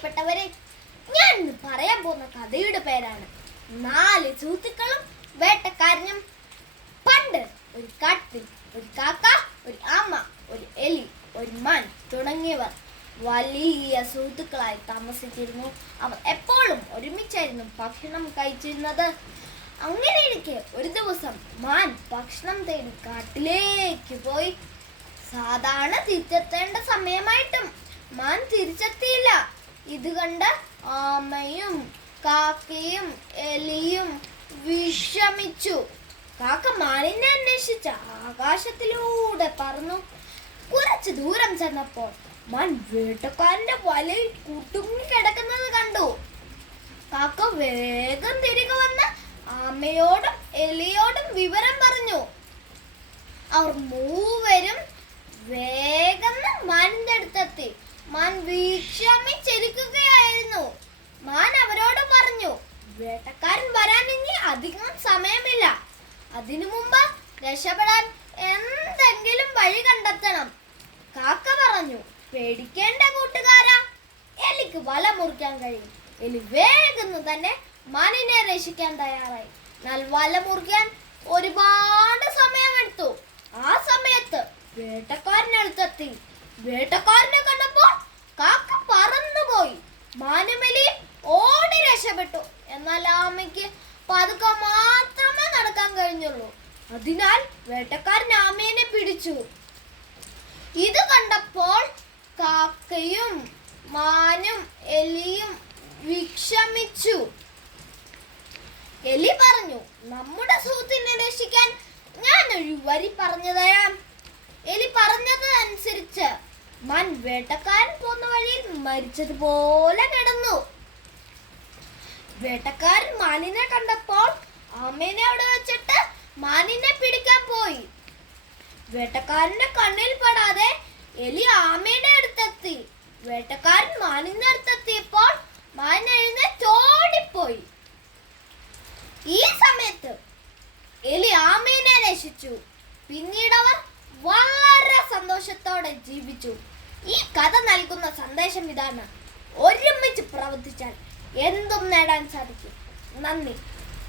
പ്രിയപ്പെട്ടവരെ, ഞാൻ ഇന്ന് പറയാൻ പോകുന്ന കഥയുടെ പേരാണ് 4 സുഹൃത്തുക്കളും വേട്ടക്കാരനും. പണ്ട് ഒരു കാട്ടിൽ ഒരു കാക്ക, ഒരു ആമ, ഒരു എലി, ഒരു മാൻ തുടങ്ങിയവർ വലിയ സുഹൃത്തുക്കളായി താമസിച്ചിരുന്നു. അവർ എപ്പോഴും ഒരുമിച്ചായിരുന്നു ഭക്ഷണം കഴിച്ചിരുന്നത്. അങ്ങനെയിരിക്കെ ഒരു ദിവസം മാൻ ഭക്ഷണം തേടി കാട്ടിലേക്ക് പോയി. സാധാരണ തിരിച്ചെത്തേണ്ട സമയമായിട്ടും മാൻ തിരിച്ചെത്തിയില്ല. ഇത് കണ്ട് ആമയും കാക്കയും എലിയും വിഷമിച്ചു. കാക്ക മാനിനെ അന്വേഷിച്ച് ആകാശത്തിലൂടെ പറന്നു. കുറച്ചു ദൂരം ചെന്നപ്പോൾ മാൻ വേട്ടക്കാരന്റെ വലയിൽ കുടുങ്ങി കിടക്കുന്നത് കണ്ടു. കാക്ക വേഗം തിരികെ വന്ന് ആമയോടും എലിയോടും വിവരം പറഞ്ഞു. അവർ മൂവരും വേഗം മാനിന്റെ അടുത്തെത്തി. മാൻ വിഷമിച്ചിരിക്കുകയായിരുന്നു. മാൻ അവരോട് പറഞ്ഞു, വേട്ടക്കാരൻ വരാൻ ഇനി അധികം സമയമില്ല. അതിനു മുമ്പ് രക്ഷപ്പെടാൻ എന്തെങ്കിലും വഴി കണ്ടെത്തണം. കാക്ക പറഞ്ഞു, പേടിക്കേണ്ട കൂട്ടുകാരാ, എലിക്ക് വല മുറിക്കാൻ കഴിയും. എലി വേഗം തന്നെ മാനിനെ രക്ഷിക്കാൻ തയ്യാറായി. എന്നാൽ വല മുറിക്കാൻ ഒരുപാട് സമയമെടുത്തു. ആ സമയത്ത് വേട്ടക്കാരനടുത്തെത്തി. വേട്ടക്കാരനെ കണ്ടപ്പോൾ കാക്ക പറന്നുപോയി. മാനുമെലി ഓടി രക്ഷപ്പെട്ടു. എന്നാൽ ആമയ്ക്ക് പതുക്കെ മാത്രമേ നടക്കാൻ കഴിഞ്ഞുള്ളൂ. അതിനാൽ വേട്ടക്കാരൻ ആമയെ പിടിച്ചു. ഇത് കണ്ടപ്പോൾ കാക്കയും മാനും എലിയും വിഷമിച്ചു. എലി പറഞ്ഞു, നമ്മുടെ സുഹൃത്തിനെ രക്ഷിക്കാൻ ഞാൻ ഒരു വരി പറഞ്ഞു തരാം. എലി പറഞ്ഞത് അനുസരിച്ച് മാൻ വേട്ടക്കാരൻ പോന്ന വഴിയിൽ മരിച്ചതുപോലെ കിടന്നു. വേട്ടക്കാരൻ മാനിനെ കണ്ടപ്പോൾ ആമേനെ അവിടെ വെച്ചിട്ട് മാനിനെ പിടിക്കാൻ പോയി. വേട്ടക്കാരന്റെ കണ്ണിൽ പെടാതെ എലി ആമയുടെ അടുത്തെത്തി. വേട്ടക്കാരൻ മാനിന്റെ അടുത്തെത്തിയപ്പോൾ മാൻ എഴുന്നേറ്റോടിപ്പോയി. ഈ സമയത്ത് എലി ആമേനെ രക്ഷിച്ചു. പിന്നീട് അവർ വളരെ സന്തോഷത്തോടെ ജീവിച്ചു. ഈ കഥ നൽകുന്ന സന്ദേശം ഇതാണ്: ഒരുമിച്ച് പ്രവർത്തിച്ചാൽ എന്തും നേടാൻ സാധിക്കും. നന്ദി.